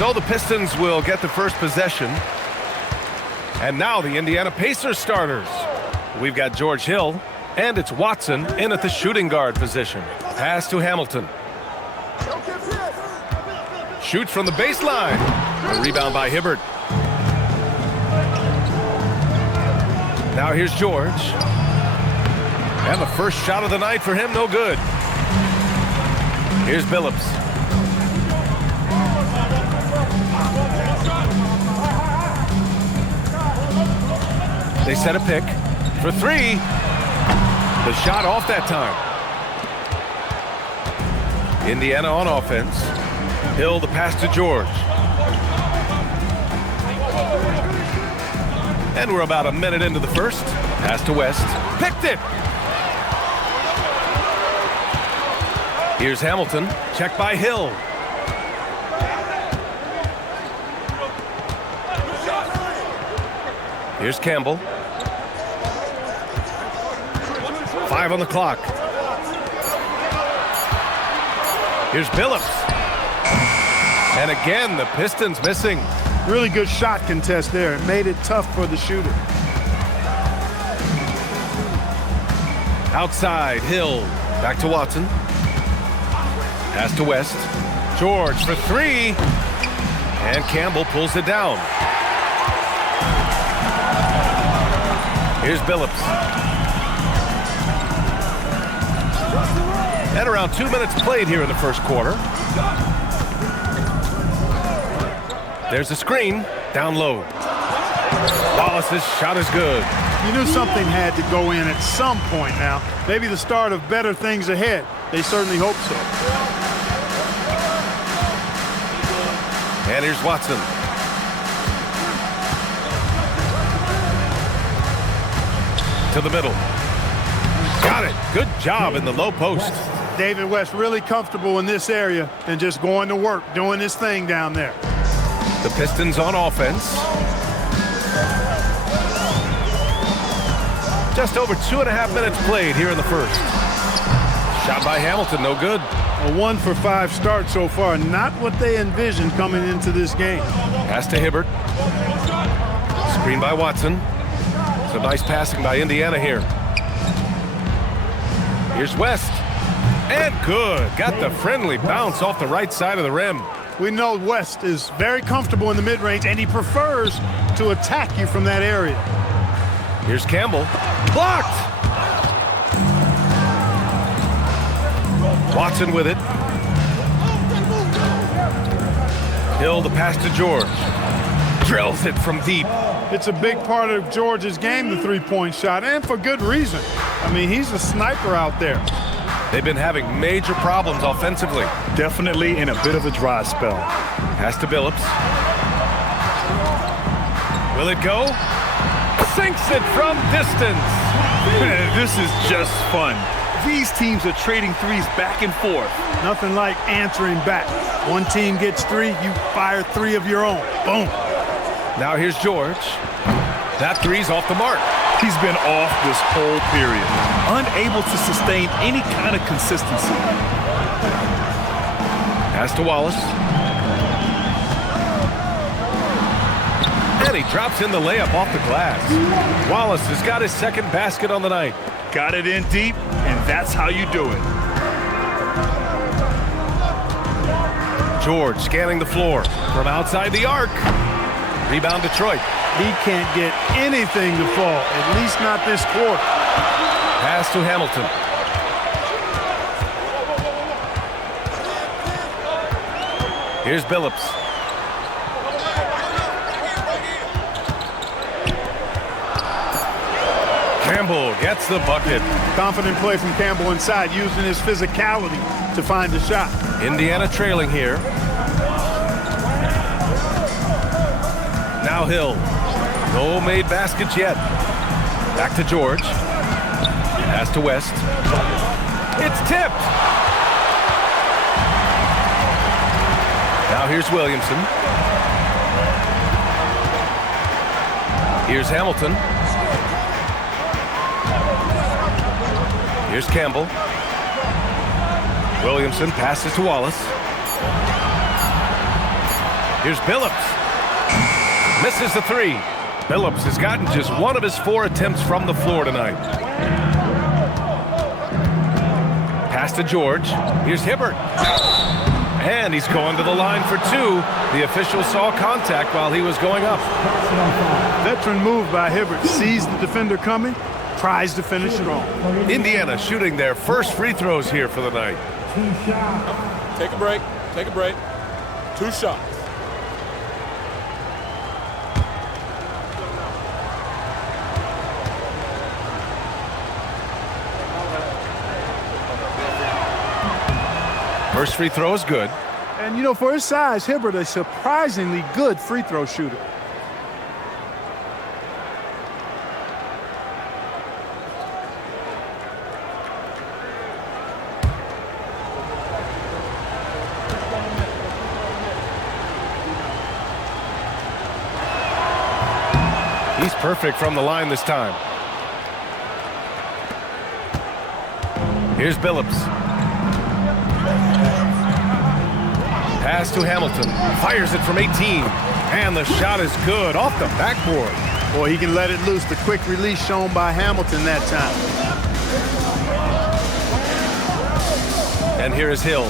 So the Pistons will get the first possession. And now the Indiana Pacers starters. We've got George Hill, and it's Watson in at the shooting guard position. Pass to Hamilton. Shoots from the baseline. A rebound by Hibbert. Now here's George. And the first shot of the night for him, no good. Here's Billups. They set a pick for three. The shot off that time. Indiana on offense. Hill the pass to George. And we're about a minute into the first. Pass to West. Picked it. Here's Hamilton. Check by Hill. Here's Campbell. 5 on the clock. Here's Billups. And again, the Pistons missing. Really good shot contest there. It made it tough for the shooter. Outside, Hill. Back to Watson. Pass to West. George for three. And Campbell pulls it down. Here's Billups. And around 2 minutes played here in the first quarter. There's a screen. Down low. Wallace's shot is good. You knew something had to go in at some point now. Maybe the start of better things ahead. They certainly hope so. And here's Watson. To the middle. Got it. Good job in the low post. David West really comfortable in this area and just going to work, doing his thing down there. The Pistons on offense. Just over 2.5 minutes played here in the first. Shot by Hamilton, no good. A 1 for 5 start so far. Not what they envisioned coming into this game. Pass to Hibbert. Screen by Watson. Some nice passing by Indiana here. Here's West. And good. Got the friendly bounce off the right side of the rim. We know West is very comfortable in the mid-range, and he prefers to attack you from that area. Here's Campbell. Blocked! Watson with it. Hill the pass to George. Drills it from deep. It's a big part of George's game, the three-point shot, and for good reason. I mean, he's a sniper out there. They've been having major problems offensively. Definitely in a bit of a dry spell. Pass to Billups. Will it go? Sinks it from distance. This is just fun. These teams are trading threes back and forth. Nothing like answering back. One team gets 3, you fire 3 of your own. Boom. Now here's George. That three's off the mark. He's been off this whole period, unable to sustain any kind of consistency. Pass to Wallace. And he drops in the layup off the glass. Wallace has got his second basket on the night. Got it in deep, and that's how you do it. George scanning the floor from outside the arc. Rebound Detroit. He can't get anything to fall, at least not this quarter. Pass to Hamilton. Here's Billups. Campbell gets the bucket. Confident play from Campbell inside, using his physicality to find the shot. Indiana trailing here. Now Hill. No made baskets yet. Back to George. Pass to West. It's tipped. Now here's Williamson. Here's Hamilton. Here's Campbell. Williamson passes to Wallace. Here's Billups. Misses the three. Billups has gotten just one of his 4 attempts from the floor tonight. Pass to George. Here's Hibbert. And he's going to the line for 2. The official saw contact while he was going up. Veteran move by Hibbert. Sees the defender coming, tries to finish strong. Indiana shooting their first free throws here for the night. Take a break. Take a break. 2 shots. First free throw is good. And, you know, for his size, Hibbert, a surprisingly good free throw shooter. He's perfect from the line this time. Here's Billups. Pass to Hamilton. Fires it from 18. And the shot is good off the backboard. Boy, he can let it loose. The quick release shown by Hamilton that time. And here is Hill.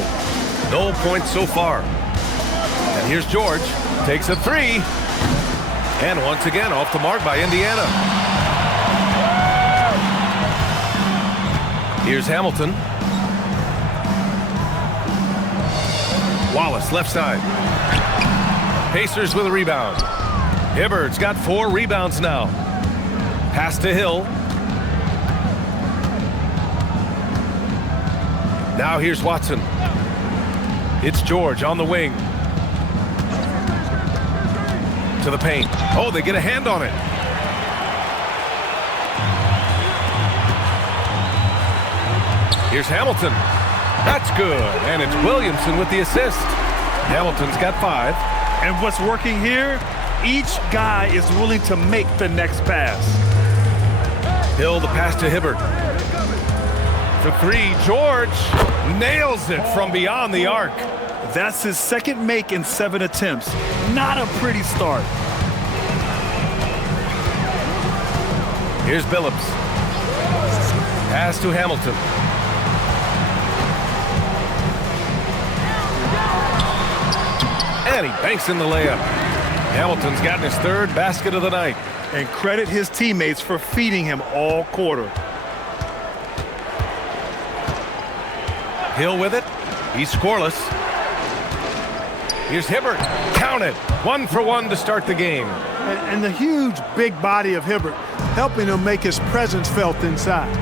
No points so far. And here's George. Takes a 3. And once again, off the mark by Indiana. Here's Hamilton. Wallace, left side. Pacers with a rebound. Hibbert's got 4 rebounds now. Pass to Hill. Now here's Watson. It's George on the wing. To the paint. Oh, they get a hand on it. Here's Hamilton. That's good. And it's Williamson with the assist. Hamilton's got 5. And what's working here, each guy is willing to make the next pass. Hill, the pass to Hibbert. For 3, George nails it from beyond the arc. That's his second make in 7 attempts. Not a pretty start. Here's Billups. Pass to Hamilton. And he banks in the layup. Hamilton's gotten his 3rd basket of the night. And credit his teammates for feeding him all quarter. Hill with it. He's scoreless. Here's Hibbert. Count it. 1 for 1 to start the game. And the huge, big body of Hibbert helping him make his presence felt inside.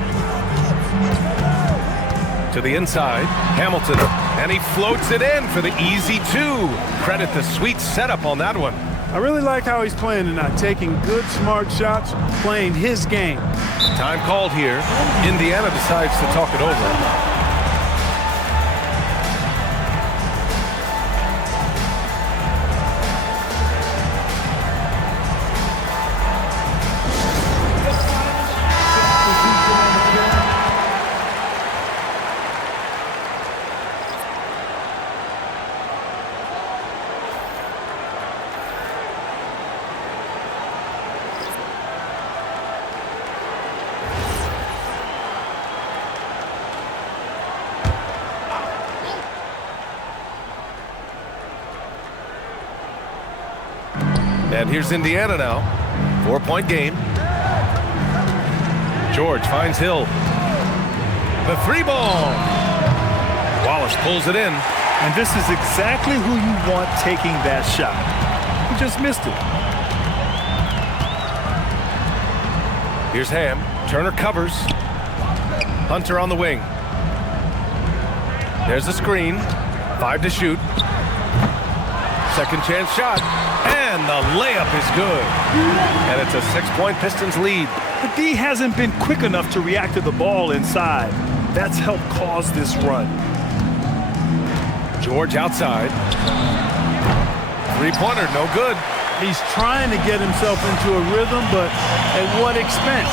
To the inside, Hamilton. And he floats it in for the easy 2. Credit the sweet setup on that one. I really like how he's playing tonight, taking good, smart shots, playing his game. Time called here. Indiana decides to talk it over. And here's Indiana now. 4-point game. George finds Hill. The 3 ball. Wallace pulls it in. And this is exactly who you want taking that shot. He just missed it. Here's Ham. Turner covers. Hunter on the wing. There's the screen. 5 to shoot. Second chance shot. And the layup is good. And it's a 6-point Pistons lead. The D hasn't been quick enough to react to the ball inside. That's helped cause this run. George outside. 3-pointer, no good. He's trying to get himself into a rhythm, but at what expense?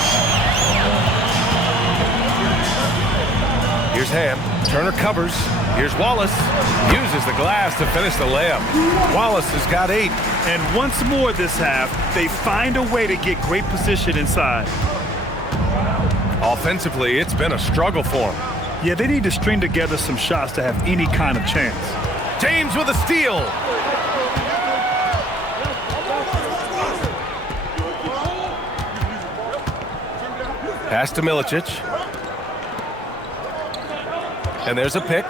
Here's Ham. Turner covers. Here's Wallace. Uses the glass to finish the layup. Wallace has got 8. And once more this half, they find a way to get great position inside. Offensively, it's been a struggle for them. Yeah, they need to string together some shots to have any kind of chance. James with a steal. Pass to Milicic. And there's a pick.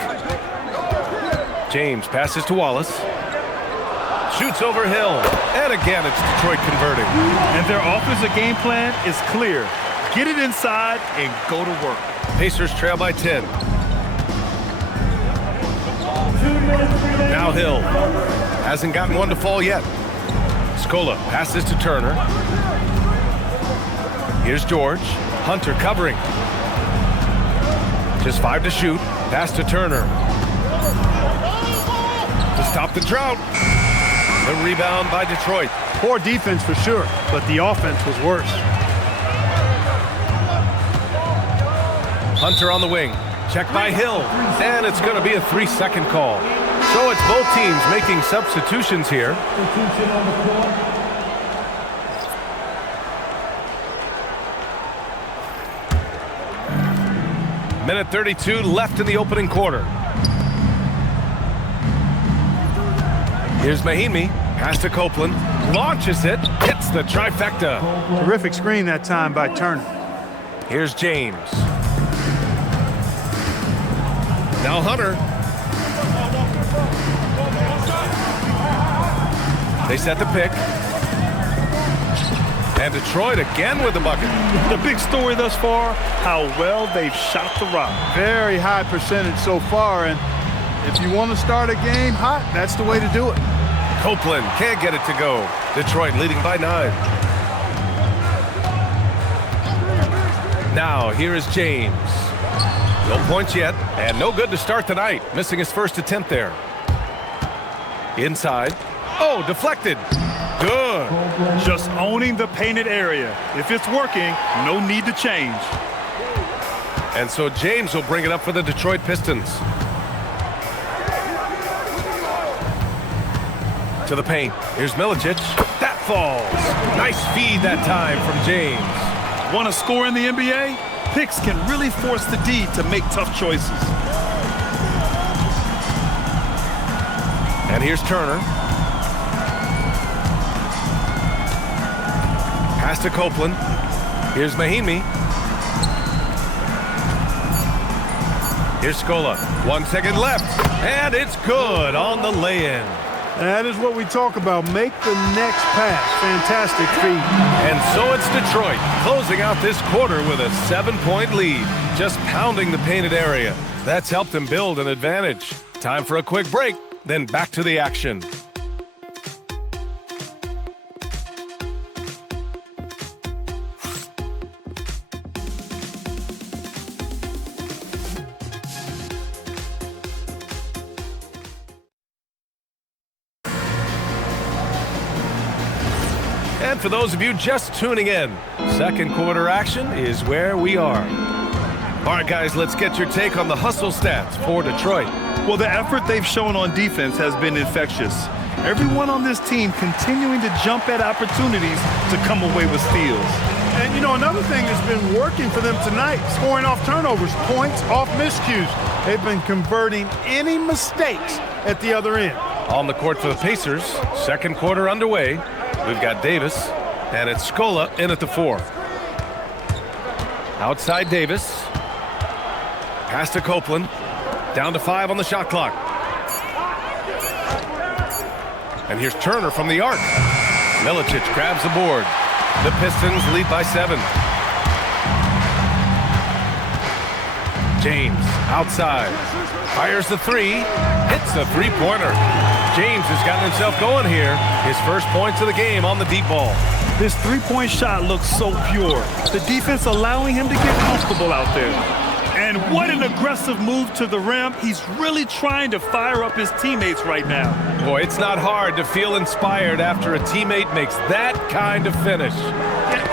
James passes to Wallace. Shoots over Hill. And again, it's Detroit converting. And their offensive game plan is clear. Get it inside and go to work. Pacers trail by 10. Now Hill. Hasn't gotten one to fall yet. Scola passes to Turner. Here's George. Hunter covering. Just 5 to shoot. Pass to Turner. To stop the drought. The rebound by Detroit. Poor defense for sure, but the offense was worse. Hunter on the wing. Check by Hill. And it's going to be a 3-second call. So it's both teams making substitutions here. Minute 32 left in the opening quarter. Here's Mahinmi. Pass to Copeland. Launches it. Hits the trifecta. Terrific screen that time by Turner. Here's James. Now Hunter. They set the pick. And Detroit again with the bucket. The big story thus far, how well they've shot the rock. Very high percentage so far, and if you want to start a game hot, that's the way to do it. Copeland can't get it to go. Detroit leading by 9. Now here is James. No points yet, and no good to start the night. Missing his first attempt there. Inside. Oh, deflected. Good. Just owning the painted area. If it's working, no need to change. And so James will bring it up for the Detroit Pistons. To the paint. Here's Milicic. That falls. Nice feed that time from James. Want to score in the NBA? Picks can really force the D to make tough choices. And here's Turner. Pass to Copeland. Here's Mahinmi. Here's Scola. 1 second left. And it's good on the lay-in. That is what we talk about. Make the next pass. Fantastic feed. And so it's Detroit closing out this quarter with a 7-point lead. Just pounding the painted area. That's helped them build an advantage. Time for a quick break, then back to the action. And for those of you just tuning in, second quarter action is where we are. All right, guys, let's get your take on the hustle stats for Detroit. Well, the effort they've shown on defense has been infectious. Everyone on this team continuing to jump at opportunities to come away with steals. And, you know, another thing that's been working for them tonight, scoring off turnovers, points off miscues. They've been converting any mistakes at the other end. On the court for the Pacers, second quarter underway. We've got Davis, and it's Scola in at the 4. Outside Davis. Pass to Copeland. Down to 5 on the shot clock. And here's Turner from the arc. Milicic grabs the board. The Pistons lead by 7. James outside. Fires the 3. Hits the three-pointer. James has gotten himself going here. His first points of the game on the deep ball. This three-point shot looks so pure. The defense allowing him to get comfortable out there. And what an aggressive move to the rim. He's really trying to fire up his teammates right now. Boy, it's not hard to feel inspired after a teammate makes that kind of finish.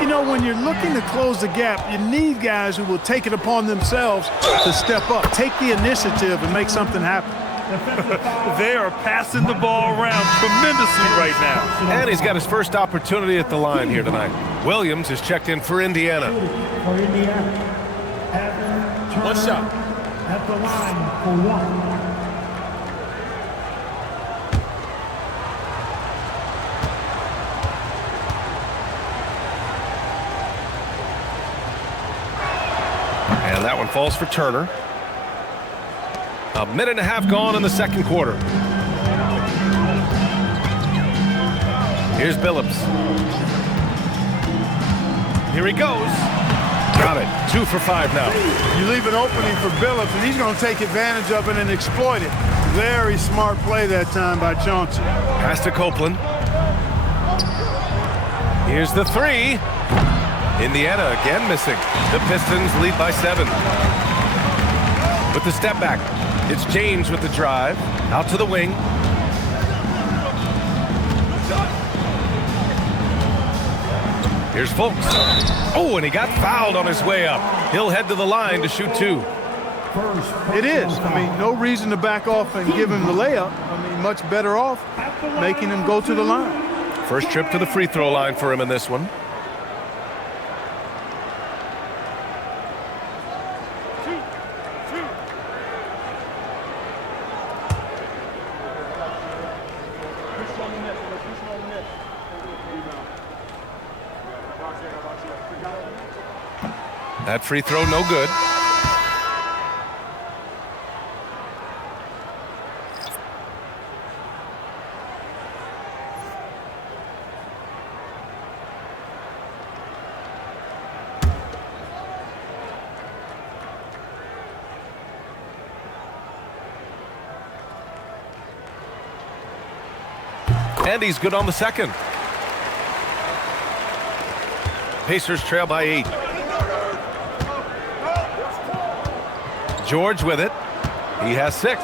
You know, when you're looking to close the gap, you need guys who will take it upon themselves to step up, take the initiative, and make something happen. They are passing the ball around tremendously right now. And he's got his first opportunity at the line here tonight. Williams is checked in for Indiana. For Indiana, Evan One Turner shot. at the line for one. And that one falls for Turner. A minute and a half gone in the second quarter. Here's Billups. Here he goes. Got it. 2 for 5 now. You leave an opening for Billups, and he's going to take advantage of it and exploit it. Very smart play that time by Chauncey. Pass to Copeland. Here's the 3. Indiana again missing. The Pistons lead by 7. With the step back, it's James with the drive. Out to the wing. Here's Fultz. Oh, and he got fouled on his way up. He'll head to the line to shoot 2. It is. I mean, no reason to back off and give him the layup. I mean, much better off making him go to the line. First trip to the free throw line for him in this one. That free throw no good. And he's good on the second. Pacers trail by 8. George with it. He has 6.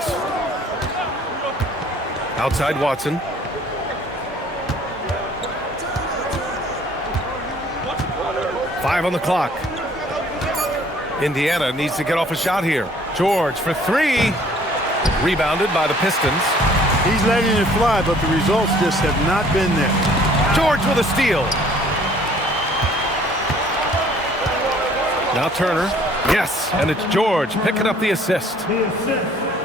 Outside Watson. Five on the clock. Indiana needs to get off a shot here. George for 3. Rebounded by the Pistons. He's letting it fly, but the results just have not been there. George with a steal. Now Turner. Yes, and it's George picking up the assist.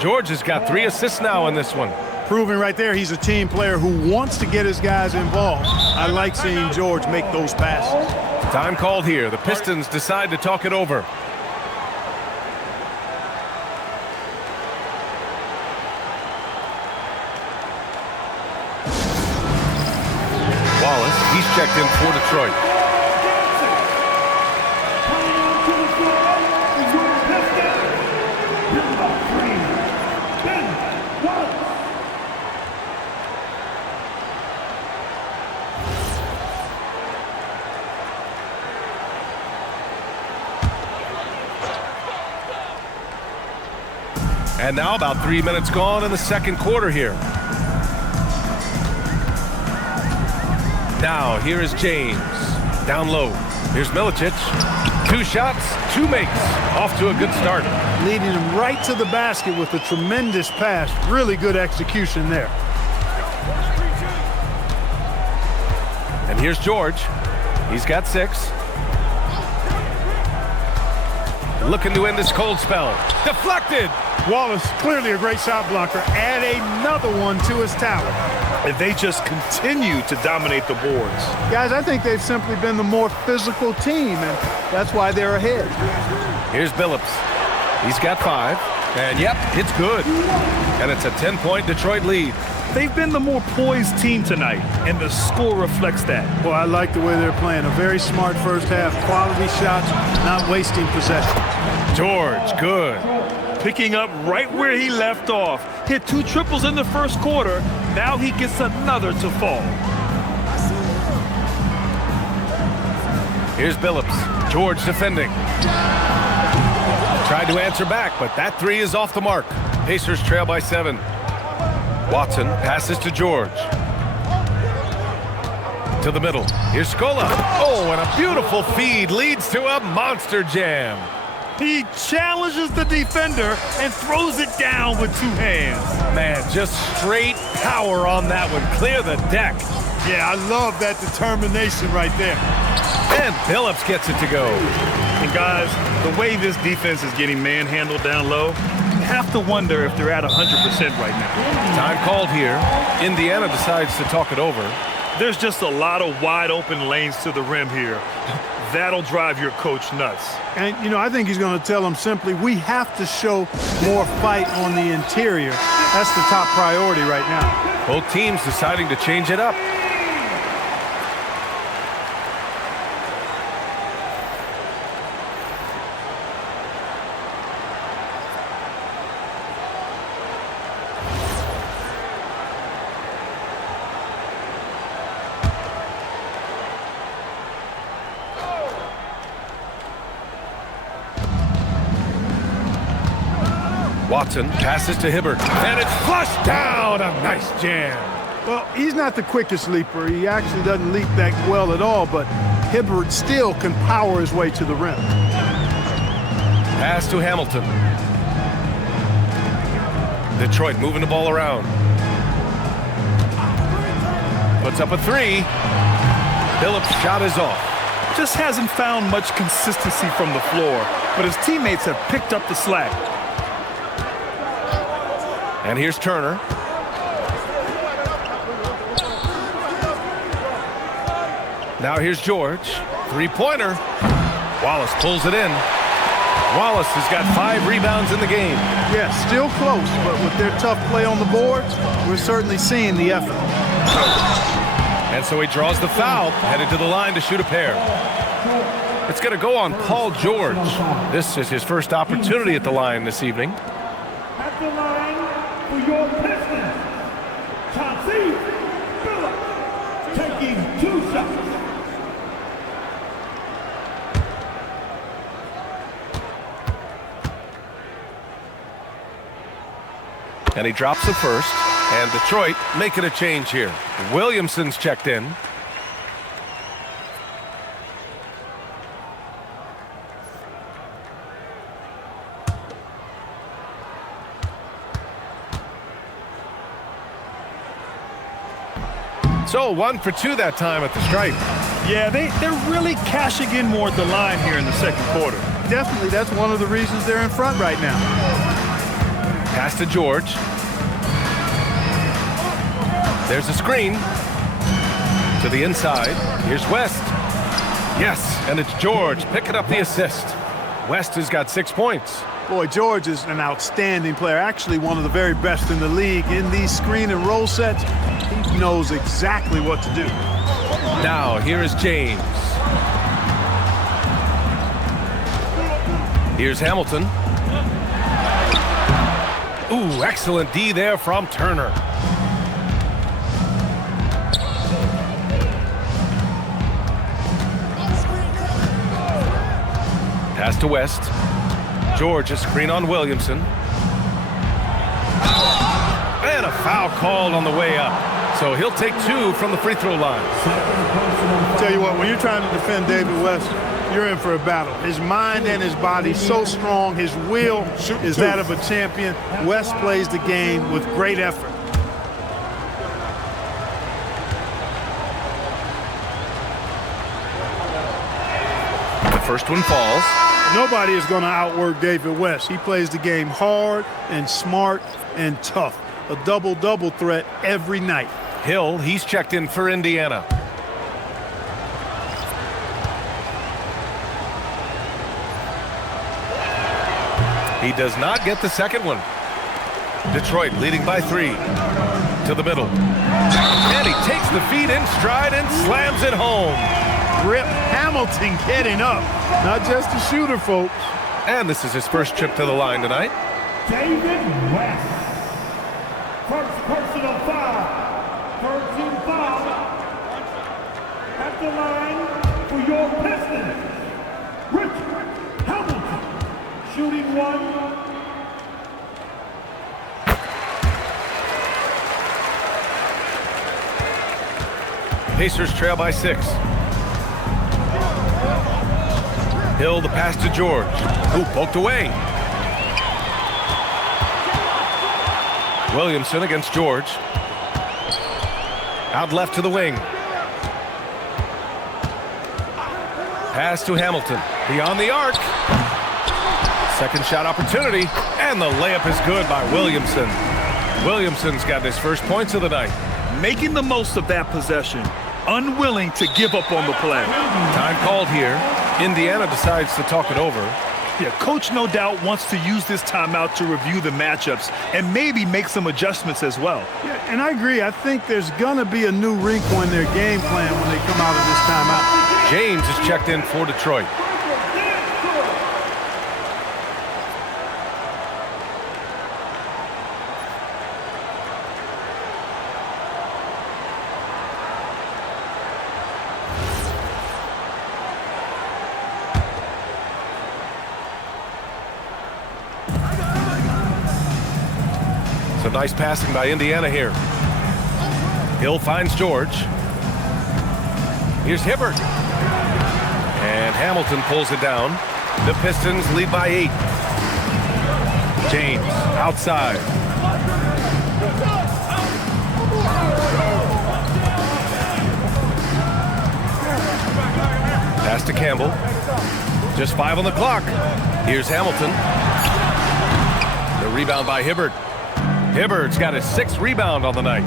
George has got 3 assists now in this one. Proving right there he's a team player who wants to get his guys involved. I like seeing George make those passes. Time called here. The Pistons decide to talk it over. Wallace, he's checked in for Detroit. And now about 3 minutes gone in the second quarter here. Now here is James. Down low. Here's Milicic. 2 shots, 2 makes. Off to a good start. Leading him right to the basket with a tremendous pass. Really good execution there. And here's George. He's got 6. Looking to end this cold spell. Deflected. Wallace, clearly a great shot blocker. Add another one to his talent. And they just continue to dominate the boards. Guys, I think they've simply been the more physical team, and that's why they're ahead. Here's Billups. He's got 5. And yep, it's good. And it's a 10-point Detroit lead. They've been the more poised team tonight, and the score reflects that. Well, I like the way they're playing. A very smart first half. Quality shots, not wasting possession. George, good. Picking up right where he left off. Hit 2 triples in the first quarter. Now he gets another to fall. Here's Billups. George defending. Tried to answer back, but that 3 is off the mark. Pacers trail by 7. Watson passes to George. To the middle. Here's Scola. Oh, and a beautiful feed leads to a monster jam. He challenges the defender and throws it down with two hands. Man, just straight power on that one. Clear the deck. Yeah, I love that determination right there. And Phillips gets it to go. And guys, the way this defense is getting manhandled down low, you have to wonder if they're at 100% right now. Time called here. Indiana decides to talk it over. There's just a lot of wide open lanes to the rim here. That'll drive your coach nuts. And, you know, I think he's going to tell them simply, we have to show more fight on the interior. That's the top priority right now. Both teams deciding to change it up. Watson passes to Hibbert, and it's flushed down. A nice jam. Well, he's not the quickest leaper. He actually doesn't leap that well at all, but Hibbert still can power his way to the rim. Pass to Hamilton. Detroit moving the ball around. Puts up a three. Phillips' shot is off. Just hasn't found much consistency from the floor, but his teammates have picked up the slack. And here's Turner. Now here's George. Three-pointer. Wallace pulls it in. Wallace has got 5 rebounds in the game. Yeah, still close, but with their tough play on the boards, we're certainly seeing the effort. And so he draws the foul, headed to the line to shoot a pair. It's going to go on Paul George. This is his first opportunity at the line this evening. At the line for your Pistons, Chauncey Phillips, taking 2 shots. And he drops the first. And Detroit making a change here. Williamson's checked in. So 1 for 2 that time at the stripe. Yeah, they're really cashing in more at the line here in the second quarter. Definitely, that's one of the reasons they're in front right now. Pass to George. There's a screen to the inside. Here's West. Yes, and it's George picking up the assist. West has got 6 points. Boy, George is an outstanding player, actually one of the very best in the league. In these screen and roll sets, he knows exactly what to do. Now, here is James. Here's Hamilton. Ooh, excellent D there from Turner. Pass to West. George, a screen on Williamson. And a foul called on the way up. So he'll take 2 from the free throw line. Tell you what, when you're trying to defend David West, you're in for a battle. His mind and his body so strong. His will is that of a champion. West plays the game with great effort. The first one falls. Nobody is going to outwork David West. He plays the game hard and smart and tough. A double-double threat every night. Hill, he's checked in for Indiana. He does not get the second one. Detroit leading by 3. To the middle. And he takes the feed in stride and slams it home. Rip Hamilton getting up. Not just a shooter, folks. And this is his first trip to the line tonight. David West. First personal foul. 13 foul. At the line for your Pistons, Richard Hamilton. Shooting 1. Pacers trail by 6. Hill, the pass to George, who poked away. Williamson against George. Out left to the wing. Pass to Hamilton. Beyond the arc. Second shot opportunity. And the layup is good by Williamson. Williamson's got his first points of the night. Making the most of that possession. Unwilling to give up on the play. Time called here. Indiana decides to talk it over. Yeah, coach no doubt wants to use this timeout to review the matchups and maybe make some adjustments as well. Yeah, and I agree. I think there's going to be a new wrinkle in their game plan when they come out of this timeout. James is checked in for Detroit. So nice passing by Indiana here. Hill finds George. Here's Hibbert. And Hamilton pulls it down. The Pistons lead by 8. James outside. Pass to Campbell. Just 5 on the clock. Here's Hamilton. The rebound by Hibbert. Hibbert's got his 6th rebound on the night.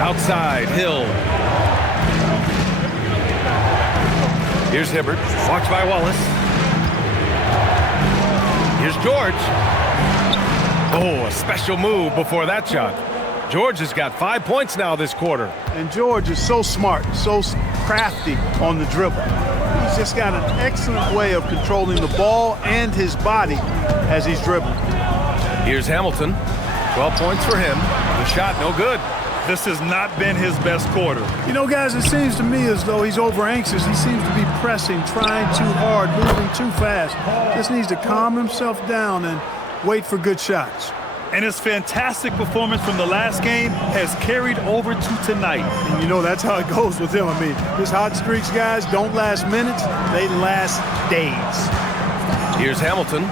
Outside, Hill. Here's Hibbert, watched by Wallace. Here's George. Oh, a special move before that shot. George has got 5 points now this quarter. And George is so smart, so crafty on the dribble. He's just got an excellent way of controlling the ball and his body as he's dribbling. Here's Hamilton. 12 points for him. The shot no good. This has not been his best quarter. You know, guys, it seems to me as though he's over anxious. He seems to be pressing, trying too hard, moving too fast. Just needs to calm himself down and wait for good shots. And his fantastic performance from the last game has carried over to tonight. And you know, that's how it goes with him. I mean, his hot streaks, guys, don't last minutes. They last days. Here's Hamilton.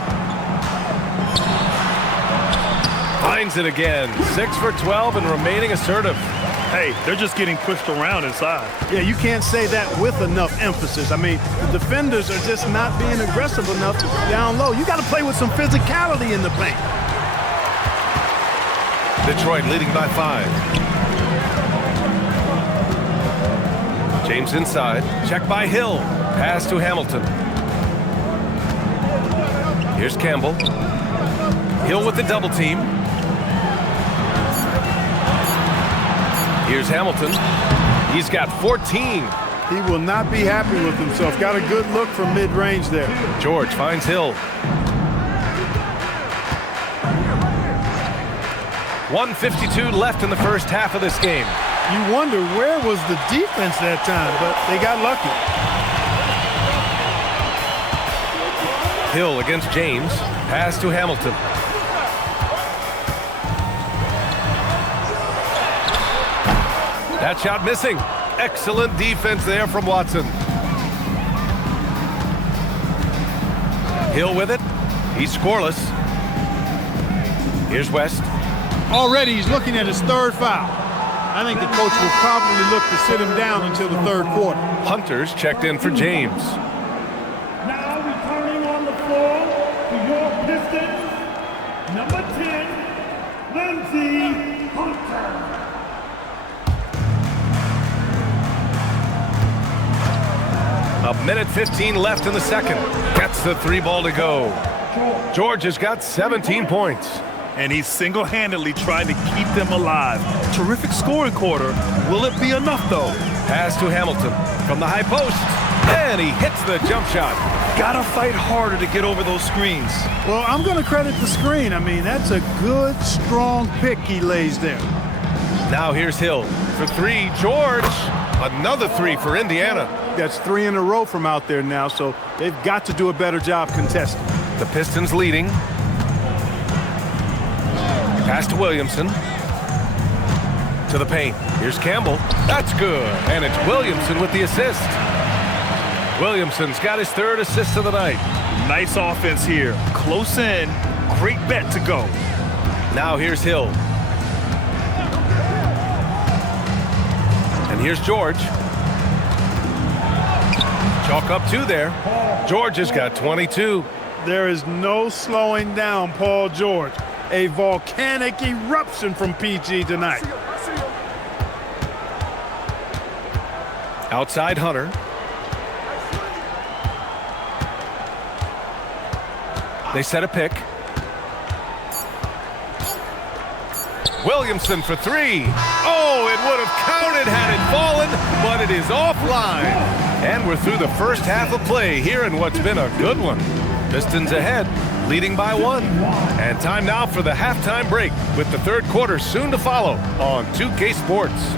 Finds it again. 6 for 12 and remaining assertive. Hey, they're just getting pushed around inside. Yeah, you can't say that with enough emphasis. I mean, the defenders are just not being aggressive enough down low. You got to play with some physicality in the paint. Detroit leading by 5. James inside. Check by Hill. Pass to Hamilton. Here's Campbell. Hill with the double team. Here's Hamilton. He's got 14. He will not be happy with himself. Got a good look from mid-range there. George finds Hill. 1:52 left in the first half of this game. You wonder where was the defense that time, but they got lucky. Hill against James. Pass to Hamilton. That shot missing. Excellent defense there from Watson. Hill with it. He's scoreless. Here's West. Already he's looking at his 3rd foul. I think the coach will probably look to sit him down until the 3rd quarter. Hunter's checked in for James. Now returning on the floor to your Pistons, number 10, Lindsey Hunter. A minute 15 left in the second. Gets the 3 ball to go. George has got 17 points. And he's single-handedly trying to keep them alive. Terrific scoring quarter. Will it be enough, though? Pass to Hamilton from the high post. And he hits the jump shot. Gotta fight harder to get over those screens. Well, I'm going to credit the screen. I mean, that's a good, strong pick he lays there. Now here's Hill for 3. George. Another 3 for Indiana. That's 3 in a row from out there now, so they've got to do a better job contesting. The Pistons leading. Pass to Williamson. To the paint. Here's Campbell. That's good. And it's Williamson with the assist. Williamson's got his 3rd assist of the night. Nice offense here. Close in. Great bet to go. Now here's Hill. And here's George. Chalk up 2 there. George has got 22. There is no slowing down Paul George. A volcanic eruption from PG tonight. Outside Hunter. They set a pick. Williamson for 3. Oh, it would have counted had it fallen, but it is offline. And we're through the first half of play here in what's been a good one. Pistons ahead, leading by 1. And time now for the halftime break with the 3rd quarter soon to follow on 2K Sports.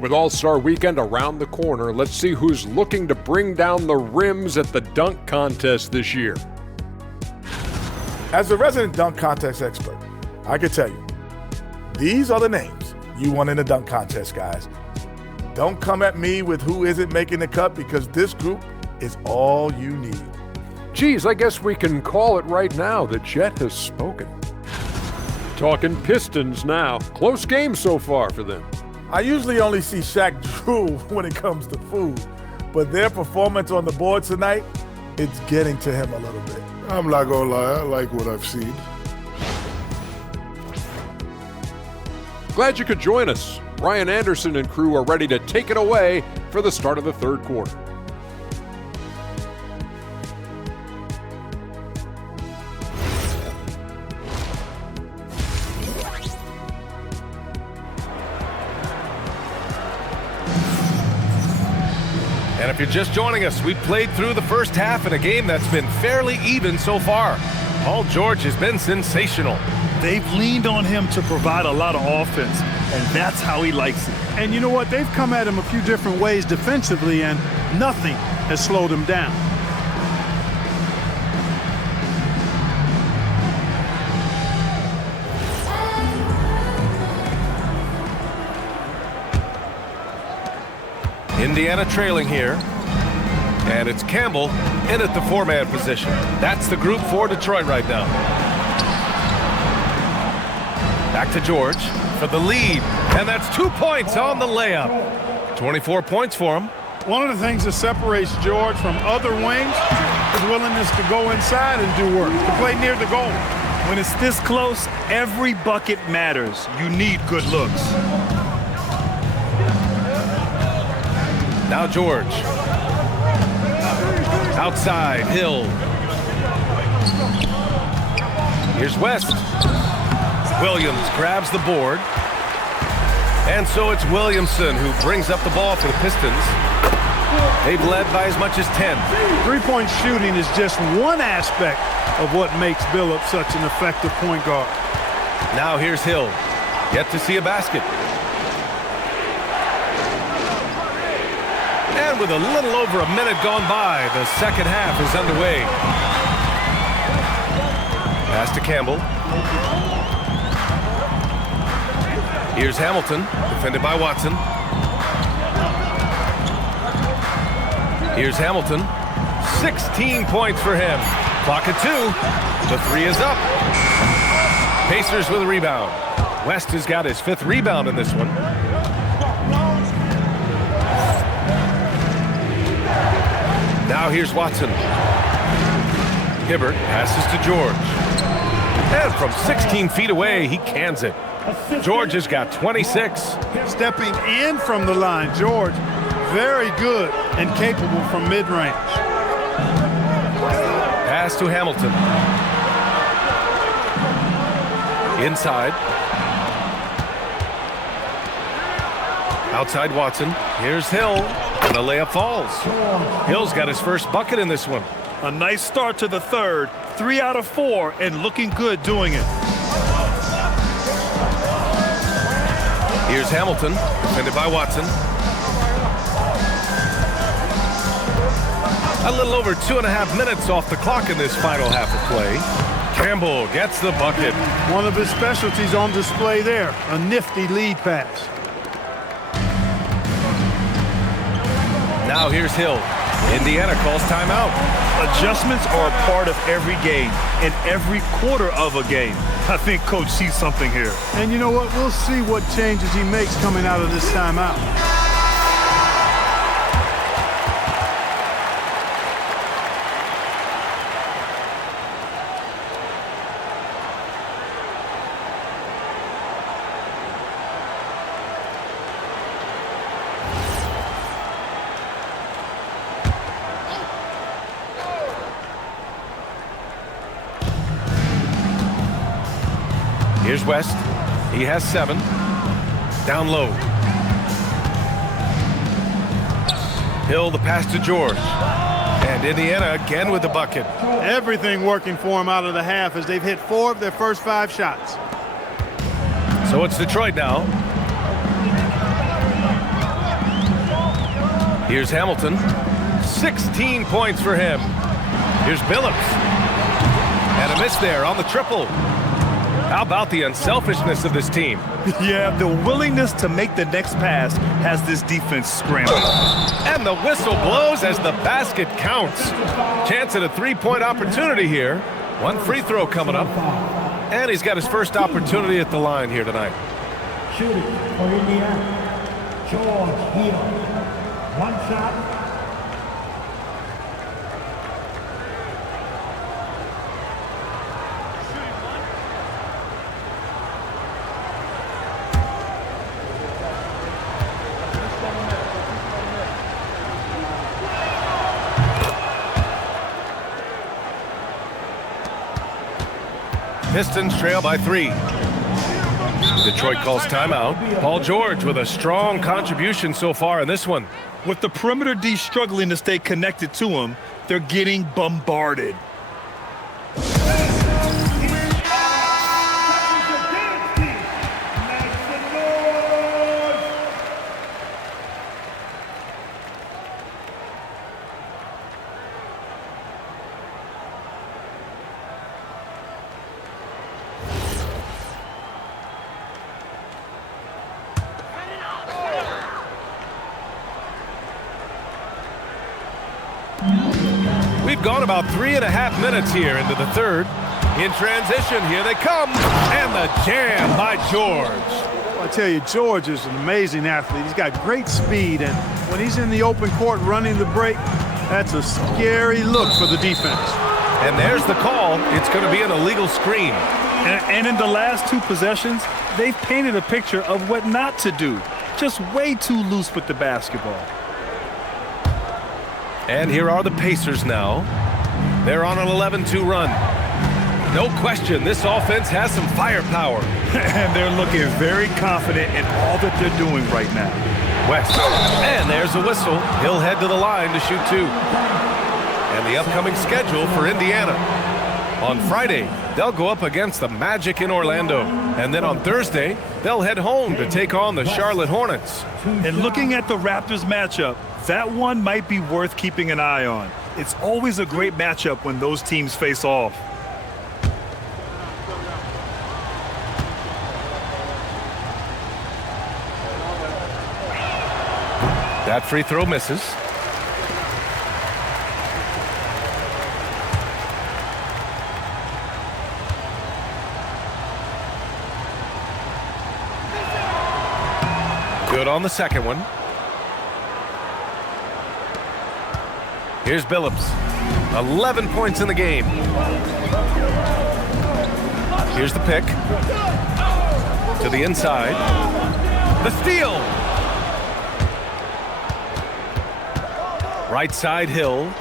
With All-Star Weekend around the corner, let's see who's looking to bring down the rims at the dunk contest this year. As a resident dunk contest expert, I can tell you, these are the names you want in the dunk contest, guys. Don't come at me with who isn't making the cut, because this group is all you need. Geez, I guess we can call it right now that Jet has spoken. Talking Pistons now. Close game so far for them. I usually only see Shaq drool when it comes to food, but their performance on the board tonight, it's getting to him a little bit. I'm not gonna lie, I like what I've seen. Glad you could join us. Ryan Anderson and crew are ready to take it away for the start of the 3rd quarter. And if you're just joining us, we've played through the first half in a game that's been fairly even so far. Paul George has been sensational. They've leaned on him to provide a lot of offense, and that's how he likes it. And you know what? They've come at him a few different ways defensively, and nothing has slowed him down. Indiana trailing here. And it's Campbell in at the 4-man position. That's the group for Detroit right now. Back to George for the lead. And that's 2 points on the layup. 24 points for him. One of the things that separates George from other wings is willingness to go inside and do work, to play near the goal. When it's this close, every bucket matters. You need good looks. Now George. Outside, Hill. Here's West. Williams grabs the board. And so it's Williamson who brings up the ball for the Pistons. They've led by as much as 10. Three-point shooting is just one aspect of what makes Billups such an effective point guard. Now here's Hill. Yet to see a basket. And with a little over a minute gone by, the second half is underway. Pass to Campbell. Here's Hamilton, defended by Watson. Here's Hamilton. 16 points for him. Clock at 2. The 3 is up. Pacers with a rebound. West has got his 5th rebound in this one. Now here's Watson. Hibbert passes to George. And from 16 feet away, he cans it. George has got 26. Stepping in from the line, George, very good and capable from mid-range. Pass to Hamilton. Inside. Outside Watson. Here's Hill. And the layup falls. Hill's got his first bucket in this one. A nice start to the third. 3 out of 4 and looking good doing it. Here's Hamilton, defended by Watson. A little over 2.5 minutes off the clock in this final half of play. Campbell gets the bucket. One of his specialties on display there, a nifty lead pass. Now here's Hill. Indiana calls timeout. Adjustments are a part of every game and every quarter of a game. I think Coach sees something here. And you know what? We'll see what changes he makes coming out of this timeout. Here's West. He has 7. Down low. Hill, the pass to George. And Indiana again with the bucket. Everything working for him out of the half as they've hit 4 of their first 5 shots. So it's Detroit now. Here's Hamilton. 16 points for him. Here's Billups. And a miss there on the triple. How about the unselfishness of this team? Yeah, the willingness to make the next pass has this defense scrambling. And the whistle blows as the basket counts. Chance at a 3-point opportunity here. 1 free throw coming up. And he's got his first opportunity at the line here tonight. Shooting for Indiana, George Hill. 1 shot. Pistons trail by 3. Detroit calls timeout. Paul George with a strong contribution so far in this one. With the perimeter D struggling to stay connected to him, they're getting bombarded. We've gone about 3.5 minutes here into the third. In transition, here they come. And the jam by George. Well, I tell you, George is an amazing athlete. He's got great speed, and when he's in the open court running the break, that's a scary look for the defense. And there's the call. It's going to be an illegal screen. And in the last 2 possessions, they've painted a picture of what not to do. Just way too loose with the basketball. And here are the Pacers now. They're on an 11-2 run. No question, this offense has some firepower. And they're looking very confident in all that they're doing right now. West. And there's a whistle. He'll head to the line to shoot 2. And the upcoming schedule for Indiana. On Friday, they'll go up against the Magic in Orlando. And then on Thursday, they'll head home to take on the Charlotte Hornets. And looking at the Raptors matchup, that one might be worth keeping an eye on. It's always a great matchup when those teams face off. That free throw misses. Good on the second one. Here's Billups. 11 points in the game. Here's the pick. To the inside. The steal. Right side, Hill.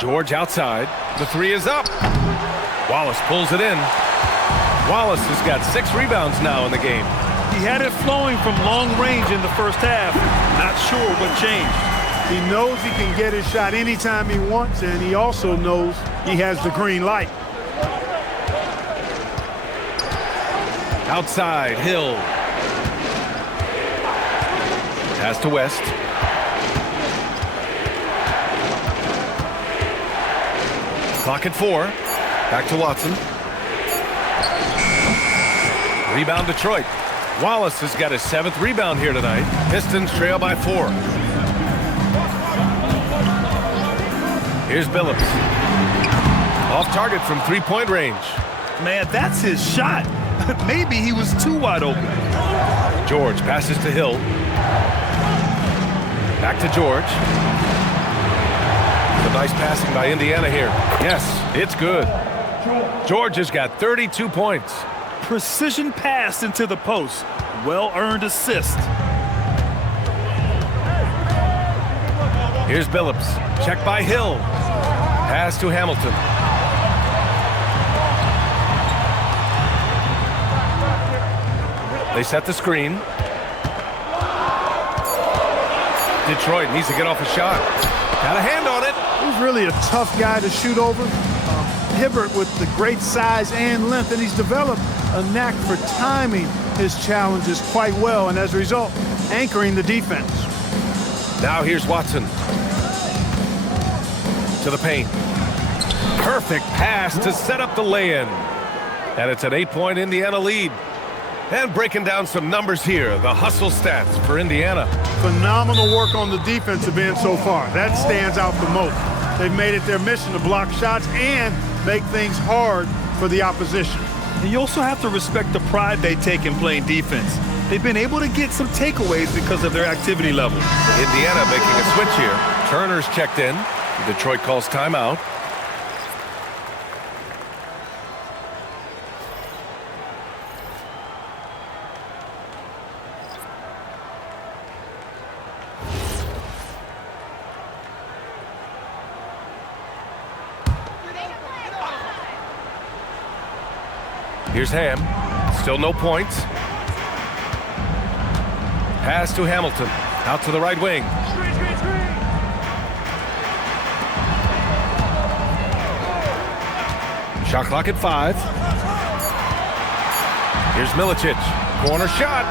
George outside. The 3 is up. Wallace pulls it in. Wallace has got 6 rebounds now in the game. He had it flowing from long range in the first half. Not sure what changed. He knows he can get his shot anytime he wants, and he also knows he has the green light. Outside, Hill. Pass to West. Clock at 4. Back to Watson. Rebound Detroit. Wallace has got his 7th rebound here tonight. Pistons trail by 4. Here's Billups. Off target from 3-point range. Man, that's his shot. Maybe he was too wide open. George passes to Hill. Back to George. The nice passing by Indiana here. Yes, it's good. George has got 32 points. Precision pass into the post. Well-earned assist. Here's Billups. Check by Hill. Pass to Hamilton. They set the screen. Detroit needs to get off a shot. Got a hand on it. He's really a tough guy to shoot over. Hibbert with the great size and length, and he's developed a knack for timing his challenges quite well, and as a result, anchoring the defense. Now here's Watson. To the paint. Perfect pass to set up the lay-in. And it's an 8-point Indiana lead. And breaking down some numbers here, the hustle stats for Indiana. Phenomenal work on the defensive end so far. That stands out the most. They've made it their mission to block shots and make things hard for the opposition. And you also have to respect the pride they take in playing defense. They've been able to get some takeaways because of their activity level. Indiana making a switch here. Turner's checked in. Detroit calls timeout. Here's Ham. Still no points. Pass to Hamilton. Out to the right wing. Shot clock at 5. Here's Milicic. Corner shot.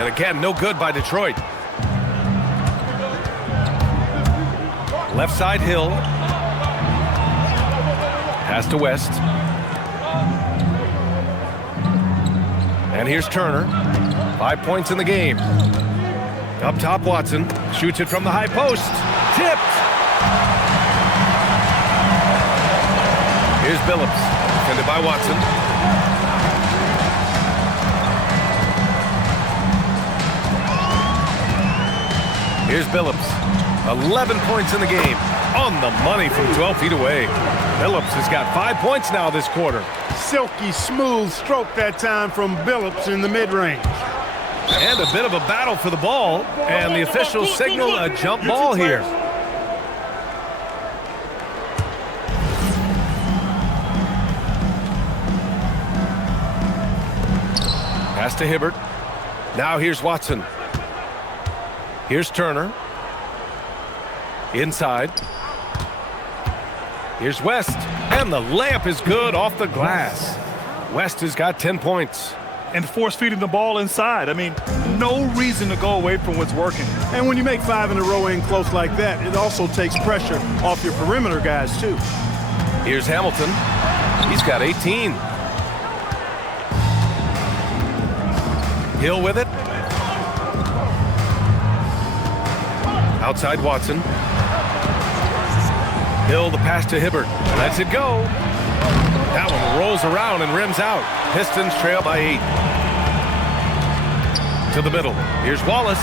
And again, no good by Detroit. Left side, Hill. Pass to West. And here's Turner. 5 points in the game. Up top, Watson. Shoots it from the high post. Tipped. Here's Billups. Defended by Watson. Here's Billups. 11 points in the game. On the money from 12 feet away. Billups has got 5 points now this quarter. Silky smooth stroke that time from Billups in the mid-range. And a bit of a battle for the ball, and the officials signal a jump ball here. Pass to Hibbert. Now here's Watson. Here's Turner. Inside. Here's West, and the layup is good off the glass. West has got 10 points. And force-feeding the ball inside. I mean, no reason to go away from what's working. And when you make 5 in a row in close like that, it also takes pressure off your perimeter guys, too. Here's Hamilton. He's got 18. Hill with it. Outside Watson. Hill, the pass to Hibbert. Lets it go. That one rolls around and rims out. Pistons trail by 8. To the middle. Here's Wallace.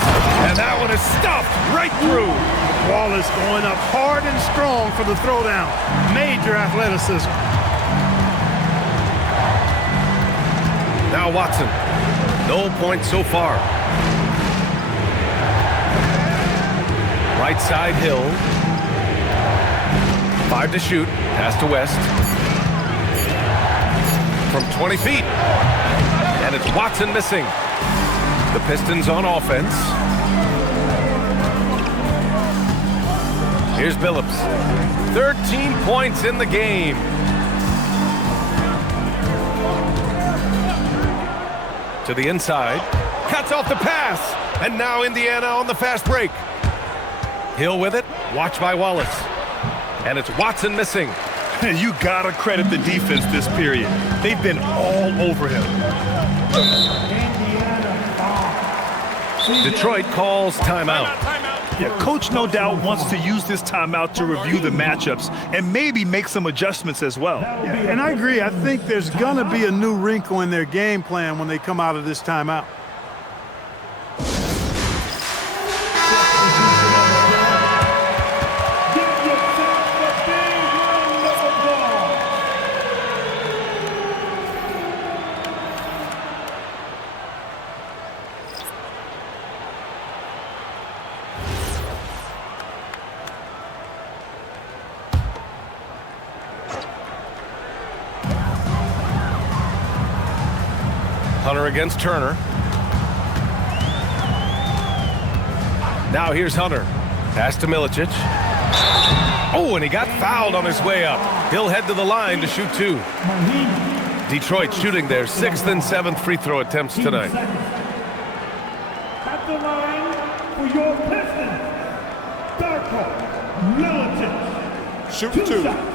And that one is stuffed right through. Wallace going up hard and strong for the throwdown. Major athleticism. Now Watson. No points so far. Right side, Hill. 5 to shoot. Pass to West. From 20 feet. And it's Watson missing. The Pistons on offense. Here's Billups. 13 points in the game. To the inside. Cuts off the pass. And now Indiana on the fast break. Hill with it. Watched by Wallace. And it's Watson missing. You gotta credit the defense this period. They've been all over him. Detroit calls timeout. Yeah, coach no doubt wants to use this timeout to review the matchups and maybe make some adjustments as well. Yeah, and I agree. I think there's going to be a new wrinkle in their game plan when they come out of this timeout. Hunter against Turner. Now here's Hunter. Pass to Milicic. Oh, and he got fouled on his way up. He'll head to the line to shoot 2. Detroit shooting their 6th and 7th free throw attempts tonight. At the line for your Pistons, Darko Milicic. Shoot 2. Shots.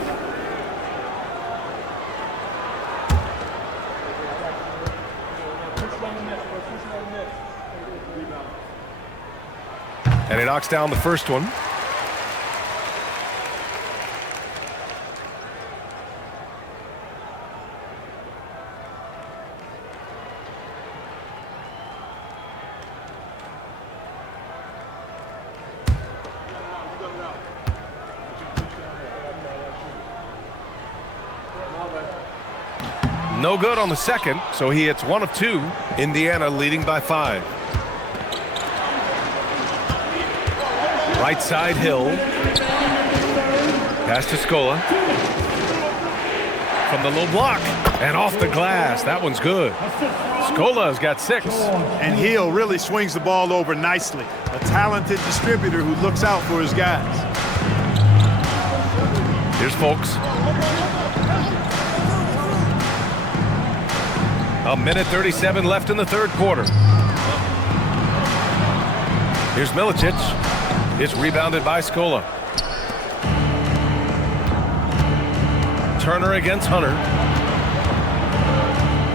And he knocks down the first one. No good on the second, so he hits 1 of 2. Indiana leading by 5. Right side, Hill. Pass to Scola. From the low block. And off the glass. That one's good. Scola's got 6. And Hill really swings the ball over nicely. A talented distributor who looks out for his guys. Here's Folks. A minute 37 left in the third quarter. Here's Milicic. It's rebounded by Scola. Turner against Hunter.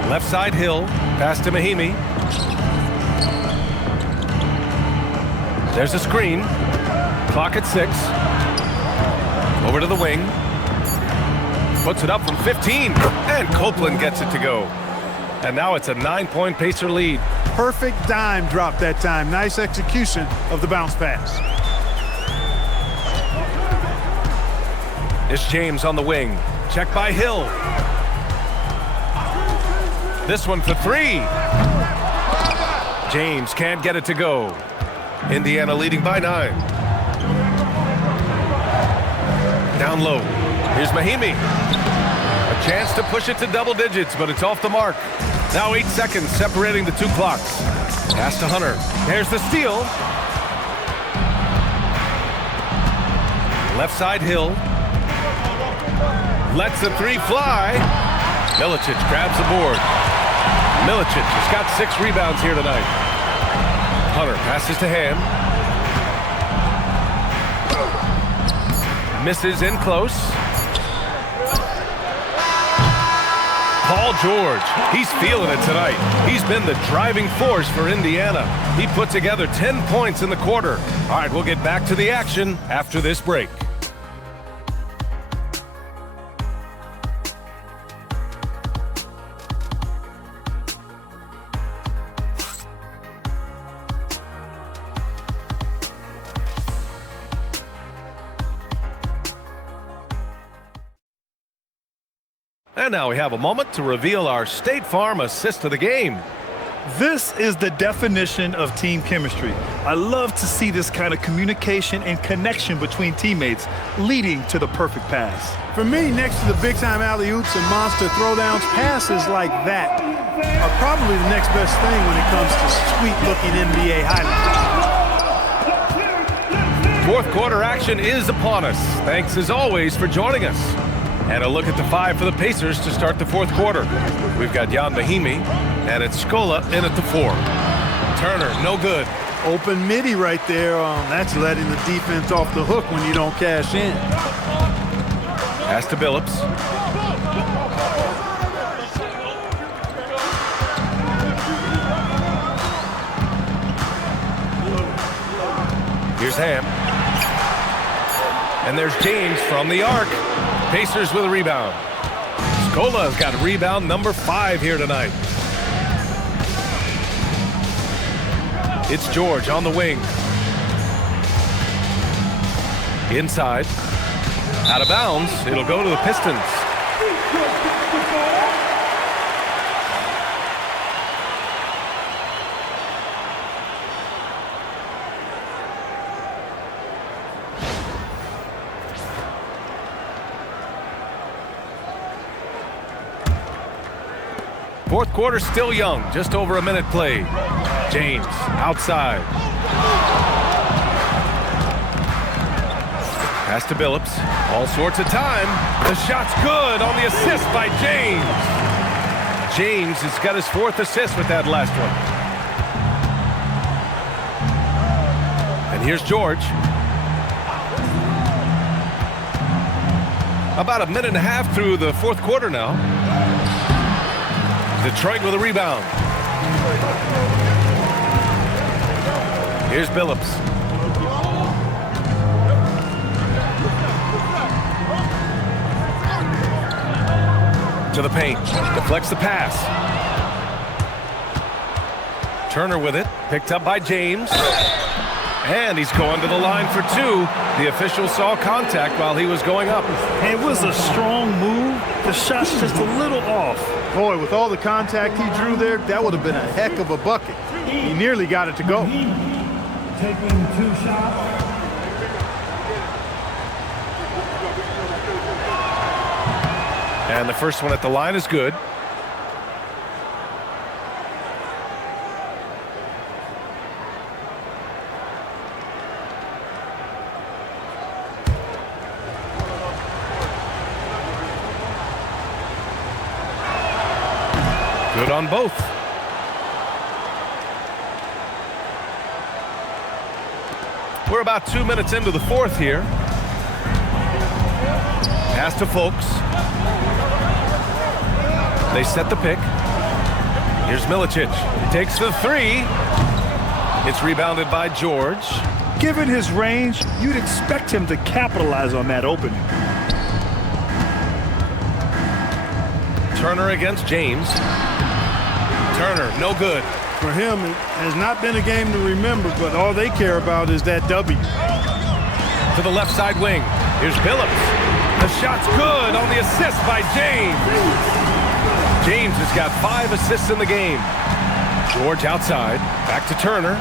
Left side Hill. Pass to Mahimi. There's a screen. Clock at 6. Over to the wing. Puts it up from 15. And Copeland gets it to go. And now it's a 9-point Pacer lead. Perfect dime drop that time. Nice execution of the bounce pass. It's James on the wing. Check by Hill. This one for 3. James can't get it to go. Indiana leading by 9. Down low. Here's Mahimi. A chance to push it to double digits, but it's off the mark. Now 8 seconds separating the 2 clocks. Pass to Hunter. There's the steal. Left side Hill. Lets the 3 fly. Milicic grabs the board. Milicic has got 6 rebounds here tonight. Hunter passes to Ham. Misses in close. Paul George, he's feeling it tonight. He's been the driving force for Indiana. He put together 10 points in the quarter. All right, we'll get back to the action after this break. And now we have a moment to reveal our State Farm assist of the game. This is the definition of team chemistry. I love to see this kind of communication and connection between teammates leading to the perfect pass. For me, next to the big-time alley-oops and monster throwdowns, passes like that are probably the next best thing when it comes to sweet-looking NBA highlights. Fourth quarter action is upon us. Thanks as always for joining us. And a look at the 5 for the Pacers to start the fourth quarter. We've got Jan Mahimi, and it's Scola in at the 4. Turner, no good. Open midi right there. That's letting the defense off the hook when you don't cash in. Pass to Billups. Here's Ham. And there's James from the arc. Pacers with a rebound. Scola's got rebound number 5 here tonight. It's George on the wing. Inside. Out of bounds. It'll go to the Pistons. Fourth quarter still young, just over a minute played. James outside. Pass to Billups. All sorts of time. The shot's good on the assist by James. James has got his 4th assist with that last one. And here's George. About a minute and a half through the fourth quarter now. Detroit with a rebound. Here's Billups. To the paint. Deflects the pass. Turner with it. Picked up by James. And he's going to the line for 2. The official saw contact while he was going up. It was a strong move. The shot's just a little off. Boy, with all the contact he drew there, that would have been a heck of a bucket. He nearly got it to go. Taking 2 shots. And the first one at the line is good. Good on both. We're about 2 minutes into the fourth here. Pass to Folks. They set the pick. Here's Milicic. He takes the 3. It's rebounded by George. Given his range, you'd expect him to capitalize on that opening. Turner against James. Turner, no good. For him, it has not been a game to remember, but all they care about is that W. To the left side wing. Here's Billups. The shot's good on the assist by James. James has got 5 assists in the game. George outside. Back to Turner.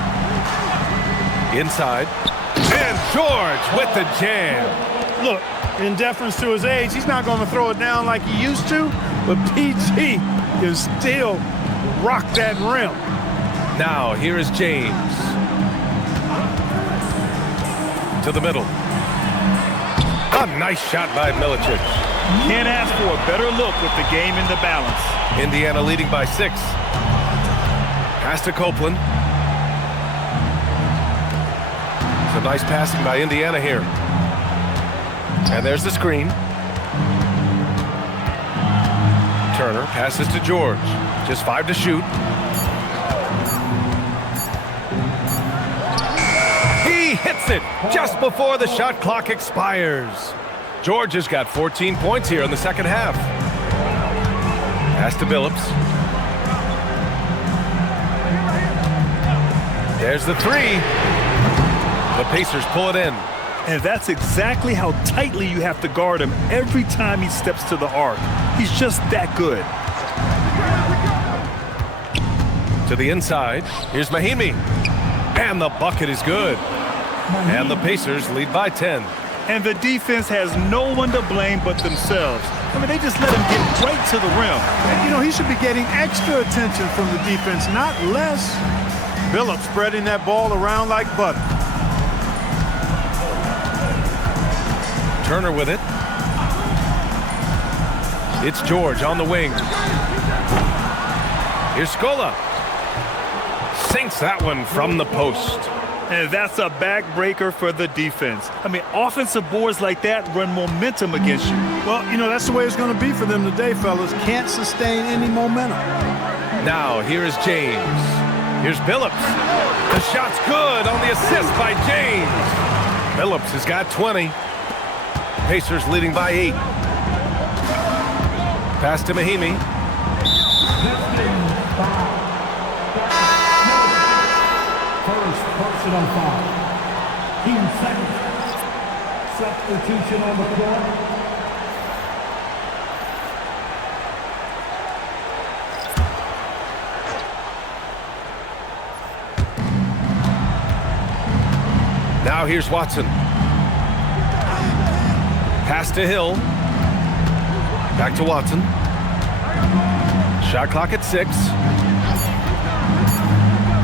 Inside. And George with the jam. Look, in deference to his age, he's not going to throw it down like he used to, but PG can still rock that rim. Now, here is James. To the middle. A nice shot by Milicic. Can't ask for a better look with the game in the balance. Indiana leading by 6. Pass to Copeland. Some nice passing by Indiana here. And there's the screen. Turner passes to George. Just 5 to shoot. He hits it just before the shot clock expires. George has got 14 points here in the second half. Pass to Billups. There's the 3. The Pacers pull it in. And that's exactly how tightly you have to guard him every time he steps to the arc. He's just that good. To the inside. Here's Mahimi. And the bucket is good. And the Pacers lead by 10. And the defense has no one to blame but themselves. I mean, they just let him get right to the rim. And, you know, he should be getting extra attention from the defense, not less. Billups spreading that ball around like butter. Turner with it. It's George on the wing. Here's Scola. Sinks that one from the post. And that's a backbreaker for the defense. I mean, offensive boards like that run momentum against you. Well, you know, that's the way it's going to be for them today, fellas. Can't sustain any momentum. Now, here is James. Here's Billups. The shot's good on the assist by James. Billups has got 20. Pacers leading by 8. Pass to Mahimi. First personal foul. Team second. Substitution on the court. Now here's Watson. Pass to Hill. Back to Watson. Shot clock at 6.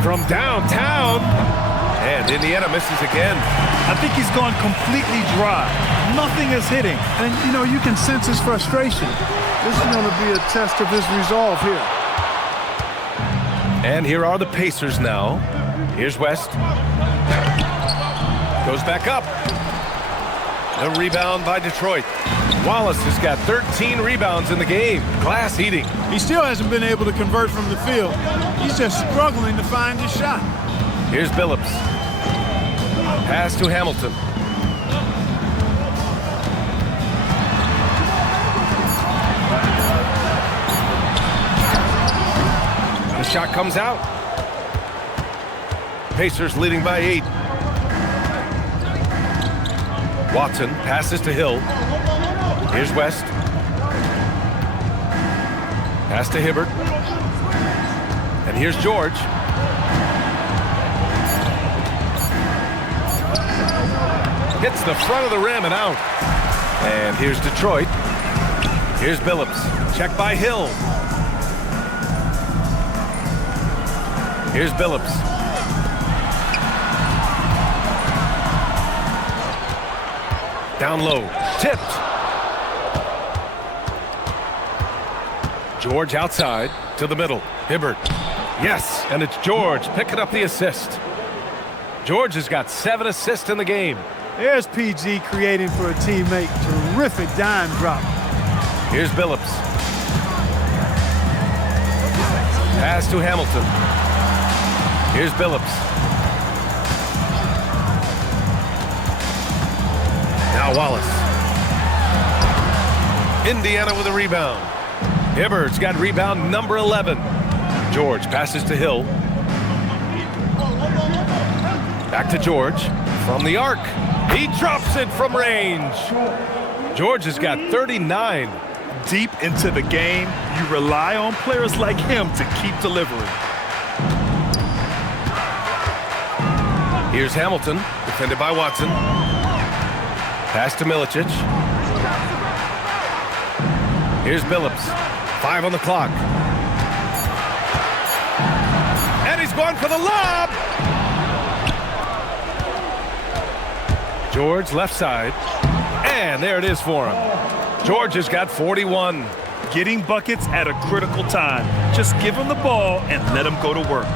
From downtown. And Indiana misses again. I think he's gone completely dry. Nothing is hitting. And, you know, you can sense his frustration. This is going to be a test of his resolve here. And here are the Pacers now. Here's West. Goes back up. A rebound by Detroit. Wallace has got 13 rebounds in the game. Glass heating. He still hasn't been able to convert from the field. He's just struggling to find his shot. Here's Billups. Pass to Hamilton. The shot comes out. Pacers leading by 8. Watson passes to Hill. Here's West. Pass to Hibbert. And here's George. Hits the front of the rim and out. And here's Detroit. Here's Billups. Check by Hill. Here's Billups. Down low. Tipped. George outside to the middle. Hibbert. Yes, and it's George picking up the assist. George has got 7 assists in the game. There's PG creating for a teammate. Terrific dime drop. Here's Billups. Pass to Hamilton. Here's Billups. Now Wallace. Indiana with a rebound. Hibbert's got rebound number 11. George passes to Hill. Back to George from the arc. He drops it from range. George has got 39. Deep into the game, you rely on players like him to keep delivering. Here's Hamilton, defended by Watson. Pass to Milicic. Here's Billups. 5 on the clock. And he's going for the lob. George left side. And there it is for him. George has got 41. Getting buckets at a critical time. Just give him the ball and let him go to work.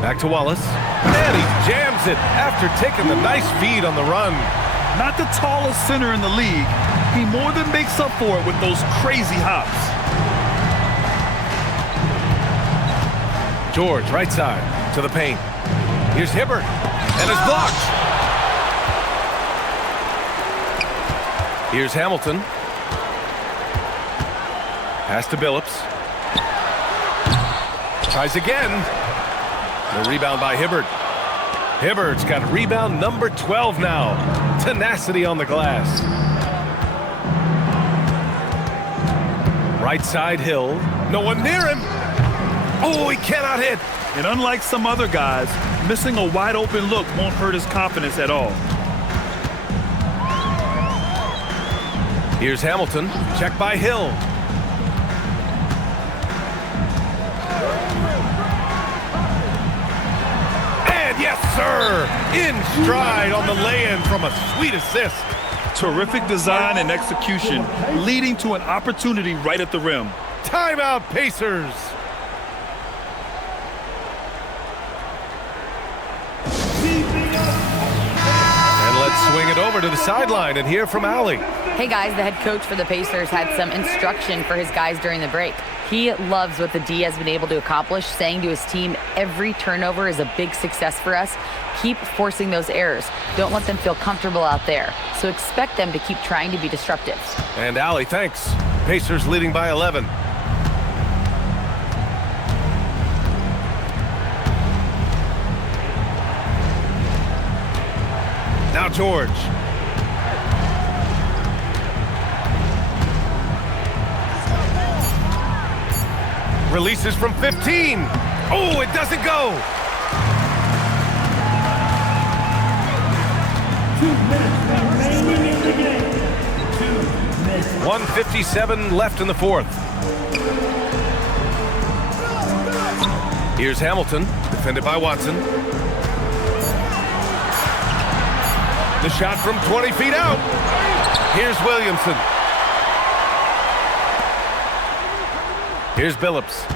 Back to Wallace. And he jams it after taking the nice feed on the run. Not the tallest center in the league. He more than makes up for it with those crazy hops. George, right side, to the paint. Here's Hibbert, and it's blocked. Here's Hamilton. Pass to Billups. Tries again. The rebound by Hibbert. Hibbert's got rebound number 12 now. Tenacity on the glass. Right side Hill. No one near him. Oh, he cannot hit. And unlike some other guys, missing a wide open look won't hurt his confidence at all. Here's Hamilton. Check by Hill. And yes, sir! In stride on the lay-in from a sweet assist. Terrific design and execution, leading to an opportunity right at the rim. Timeout, Pacers. And let's swing it over to the sideline and hear from Allie. Hey guys, the head coach for the Pacers had some instruction for his guys during the break. He loves what the D has been able to accomplish, saying to his team, every turnover is a big success for us. Keep forcing those errors. Don't let them feel comfortable out there. So expect them to keep trying to be disruptive. And Allie, thanks. Pacers leading by 11. Now George. Releases from 15. Oh, it doesn't go. 2 minutes remaining in the game. 2 minutes. 1:57 left in the fourth. Here's Hamilton, defended by Watson. The shot from 20 feet out. Here's Williamson. Here's Billups.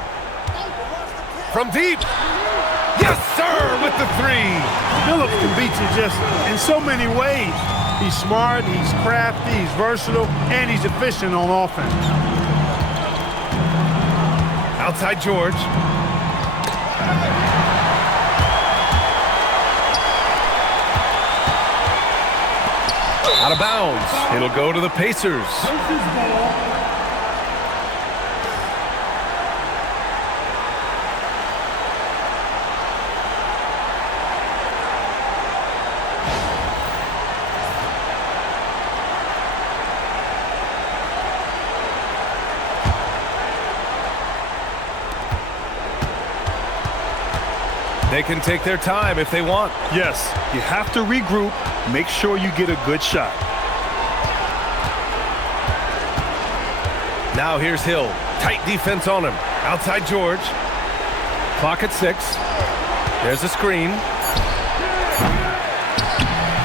From deep. Yes, sir, with the three. Phillips can beat you just in so many ways. He's smart, he's crafty, he's versatile, and he's efficient on offense. Outside George. Out of bounds. It'll go to the Pacers. They can take their time if they want. Yes, you have to regroup. Make sure you get a good shot. Now here's Hill. Tight defense on him. Outside George. Clock at 6. There's a screen.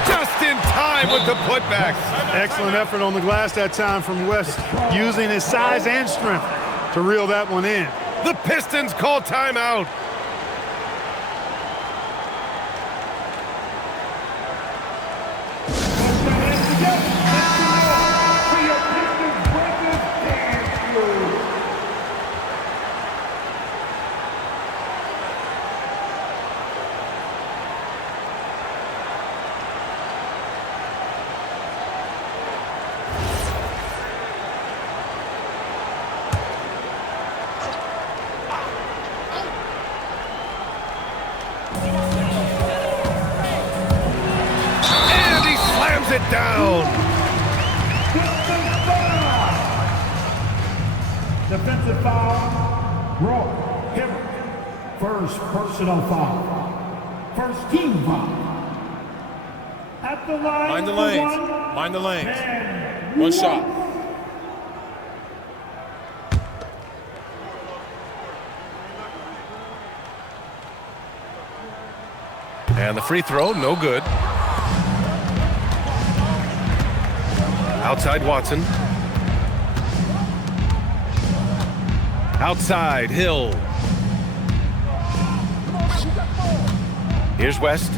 Just in time with the putback. Excellent effort on the glass that time from West, using his size and strength to reel that one in. The Pistons call timeout. It down. Defensive foul. Roy Hibbert. First personal foul. First team foul. At the line. Mind the lanes. Mind the lanes. One shot. And the free throw, no good. Outside Watson. Outside Hill. Here's West.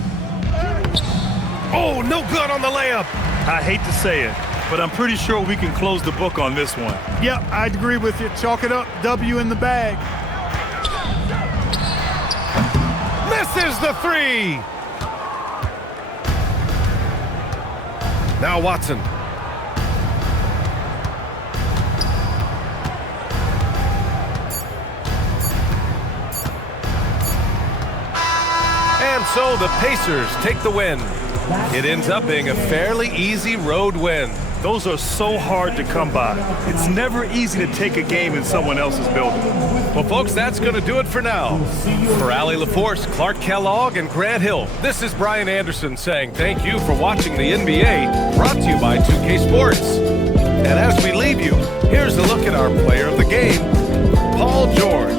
Oh, no good on the layup. I hate to say it, but I'm pretty sure we can close the book on this one. Yep, I'd agree with you. Chalk it up. W in the bag. Misses the three. Now Watson. And so the Pacers take the win. It ends up being a fairly easy road win. Those are so hard to come by. It's never easy to take a game in someone else's building. Well, folks, that's going to do it for now. For Allie LaForce, Clark Kellogg, and Grant Hill, this is Brian Anderson saying thank you for watching the NBA, brought to you by 2K Sports. And as we leave you, here's a look at our player of the game, Paul George.